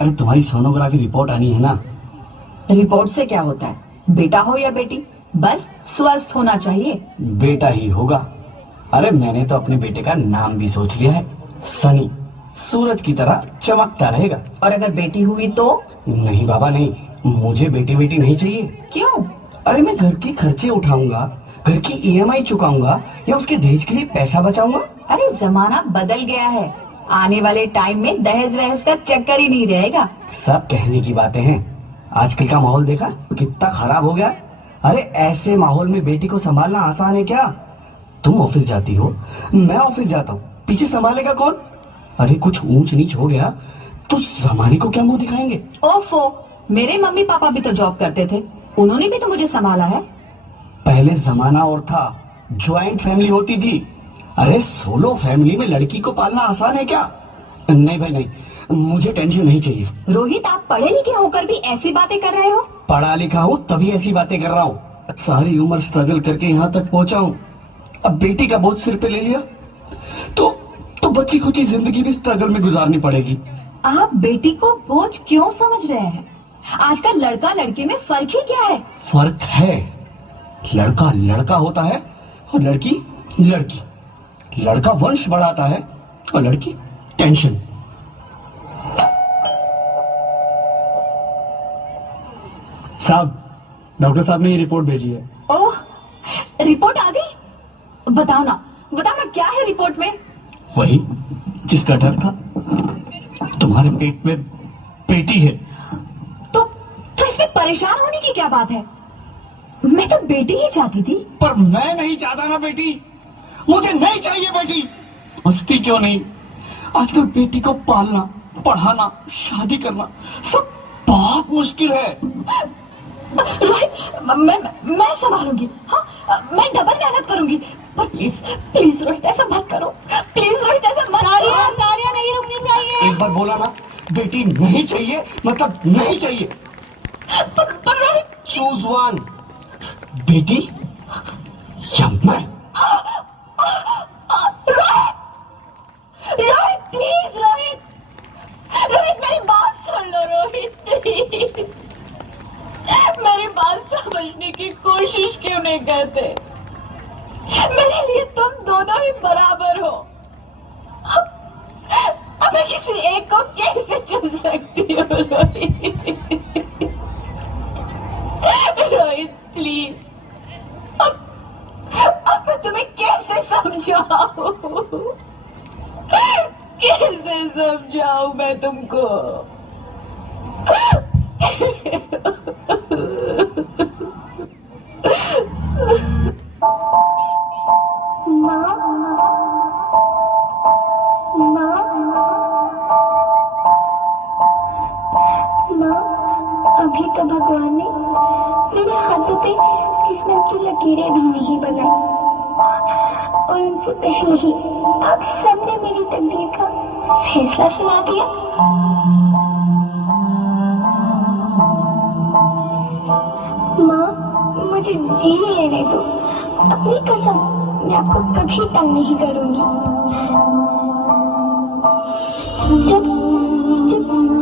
अरे तुम्हारी sonography report आनी है ना। रिपोर्ट से क्या होता है, बेटा हो या बेटी, बस स्वस्थ होना चाहिए। बेटा ही होगा। अरे मैंने तो अपने बेटे का नाम भी सोच लिया है, सनी। सूरज की तरह चमकता रहेगा। और अगर बेटी हुई तो? नहीं बाबा नहीं, मुझे बेटी बेटी नहीं चाहिए। क्यों? अरे मैं घर के खर्चे उठाऊंगा, घर की ईएमआई चुकाऊंगा या उसके दहेज के लिए पैसा बचाऊंगा। अरे जमाना बदल गया है, आने वाले टाइम में दहेज वहेज का चक्कर ही नहीं रहेगा। सब कहने की बातें हैं, आजकल का माहौल देखा कितना खराब हो गया। अरे ऐसे माहौल में बेटी को संभालना आसान है क्या? तुम ऑफिस जाती हो, मैं ऑफिस जाता हूँ, पीछे संभालेगा कौन? अरे कुछ ऊंच नीच हो गया तो जमाने को क्या मुंह दिखाएंगे? ओफो, मेरे मम्मी पापा भी तो जॉब करते थे, उन्होंने भी तो मुझे संभाला है। पहले जमाना और था, ज्वाइंट फैमिली होती थी। अरे सोलो फैमिली में लड़की को पालना आसान है क्या? नहीं भाई नहीं, मुझे टेंशन नहीं चाहिए। रोहित, आप पढ़े लिखे होकर भी ऐसी बातें कर रहे हो? पढ़ा लिखा हूँ तभी ऐसी बातें कर रहा हूँ। सारी उम्र स्ट्रगल करके यहाँ तक पहुंचा हूँ, अब बेटी का बोझ सिर पे ले लिया तो बच्ची खुची जिंदगी भी स्ट्रगल में गुजारनी पड़ेगी। आप बेटी को बोझ क्यों समझ रहे हैं? आजकल लड़का लड़की में फर्क ही क्या है? फर्क है, लड़का लड़का होता है और लड़की लड़की। लड़का वंश बढ़ाता है और लड़की टेंशन। साहब, डॉक्टर साहब ने ये रिपोर्ट भेजी है। ओह, रिपोर्ट आ गई? बताओ ना क्या है रिपोर्ट में? वही जिसका डर था, तुम्हारे पेट में बेटी है। तो इसमें परेशान होने की क्या बात है? मैं तो बेटी ही चाहती थी। पर मैं नहीं चाहता ना बेटी, मुझे नहीं चाहिए बेटी। मस्ती क्यों नहीं, आजकल बेटी को पालना, पढ़ाना, शादी करना सब बहुत मुश्किल है। रोहित, मैं संभालूंगी। हाँ, मैं डबल मेहनत करूंगी। पर प्लीज प्लीज रोहित, ऐसा मत करो। प्लीज रोहित, ऐसा मत करो। तालियां नहीं रुकनी चाहिए। एक बार बोला ना, बेटी नहीं चाहिए मतलब नहीं चाहिए। पर रोहित, चूज वन, बेटी या मैं। रोहित प्लीज, रोहित मेरी बात सुन लो। रोहित प्लीज, मेरी बात समझने की कोशिश क्यों नहीं करते? मेरे लिए तुम दोनों ही बराबर हो। अब मैं किसी एक को कैसे चुन सकती हूँ? रोहित प्लीज, अब मैं तुम्हें कैसे समझाऊं? कैसे समझाऊं मैं तुमको? अभी तो भगवान ने मेरे हाथों पे किस्मत की लकीरें भी नहीं बनाई, और उनसे पहले ही आप सबने मेरी तकदीर का फैसला सुना दिया। माँ, मुझे जी लेने दो। अपनी कसम, मैं आपको कभी तंग नहीं करूंगी। जब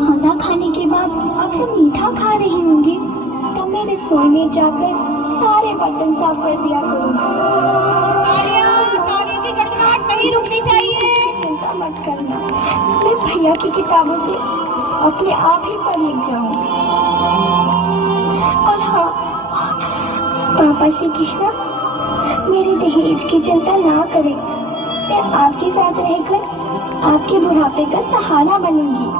खाना खाने के बाद आप सब मीठा खा रही होंगी, तब मैं रसोई में जाकर सारे बर्तन साफ कर दिया करूंगी। तालियों की गड़गड़ाहट नहीं रुकनी चाहिए। चिंता मत करना, मैं भैया की किताबों से अपने आप ही पढ़ लिख जाऊंगी। और हाँ, पापा से कहना मेरे दहेज की चिंता ना करें। मैं आपके साथ रहकर आपके बुढ़ापे का सहारा बनूंगी।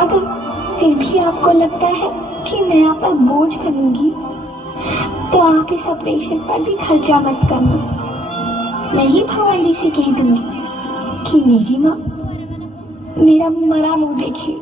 अगर फिर भी आपको लगता है कि मैं आप पर बोझ बनूंगी, तो आप इस ऑपरेशन पर भी खर्चा मत करना। मैं ही भगवान जी से कह दूंगी कि मेरी माँ मेरा मरा मुंह देखे।